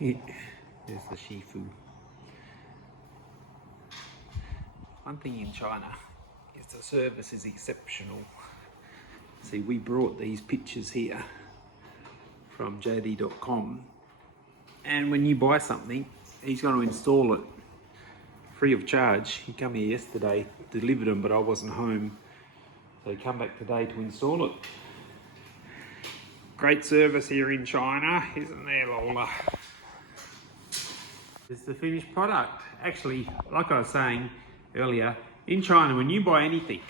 There's the Shifu. One thing in China is the service is exceptional. See, we brought these pictures here from JD.com, and when you buy something, he's going to install it free of charge. He came here yesterday, delivered them, but I wasn't home, so he come back today to install it. Great service here in China, isn't there, Lola? It's the finished product. Actually, like I was saying earlier, in China, when you buy anything,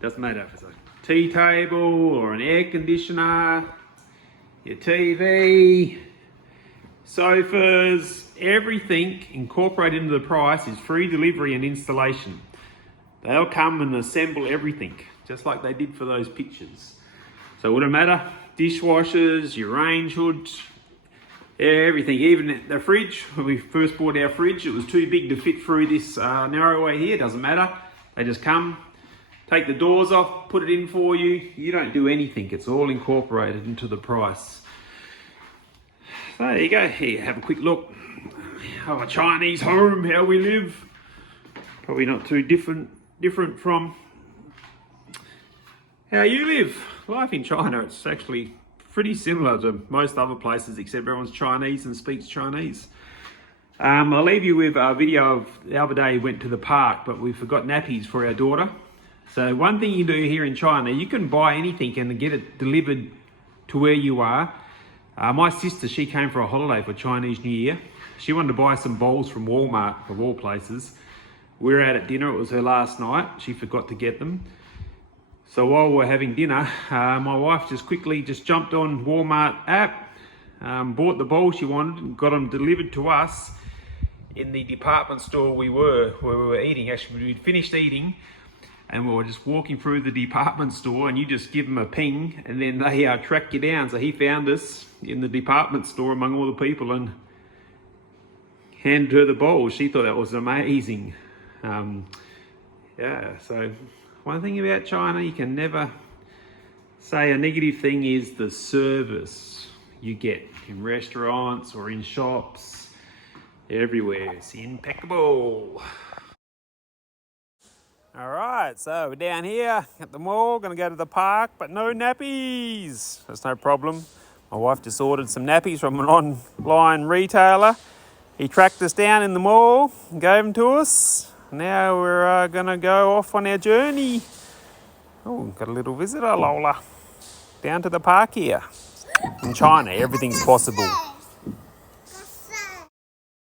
doesn't matter if it's a tea table or an air conditioner, your TV, sofas, everything incorporated into the price is free delivery and installation. They'll come and assemble everything, just like they did for those pictures. So it wouldn't matter, dishwashers, your range hoods, everything, even the fridge. When we first bought our fridge, it was too big to fit through this narrow way here. Doesn't matter, they just come, take the doors off, put it in for you. You don't do anything, it's all incorporated into the price. So there you go, here, have a quick look of a Chinese home, how we live. Probably not too different from how you live. Life in China, it's actually pretty similar to most other places, except everyone's Chinese and speaks Chinese. I'll leave you with a video of the other day. We went to the park, but we forgot nappies for our daughter. So one thing you do here in China, you can buy anything and get it delivered to where you are. My sister, she came for a holiday for Chinese New Year. She wanted to buy some bowls from Walmart, of all places. We were out at dinner, it was her last night. She forgot to get them. So while we're having dinner, my wife quickly jumped on Walmart app, bought the bowl she wanted and got them delivered to us in the department store where we were eating. Actually, we'd finished eating and we were just walking through the department store, and you just give them a ping and then they track you down. So he found us in the department store among all the people and handed her the bowl. She thought that was amazing. Yeah, so one thing about China, you can never say a negative thing, is the service you get in restaurants or in shops. Everywhere, it's impeccable. All right, so we're down here at the mall, gonna go to the park, but no nappies. That's no problem. My wife just ordered some nappies from an online retailer. He tracked us down in the mall and gave them to us. Now we're gonna go off on our journey. Oh, got a little visitor, Lola. Down to the park here. In China, everything's possible.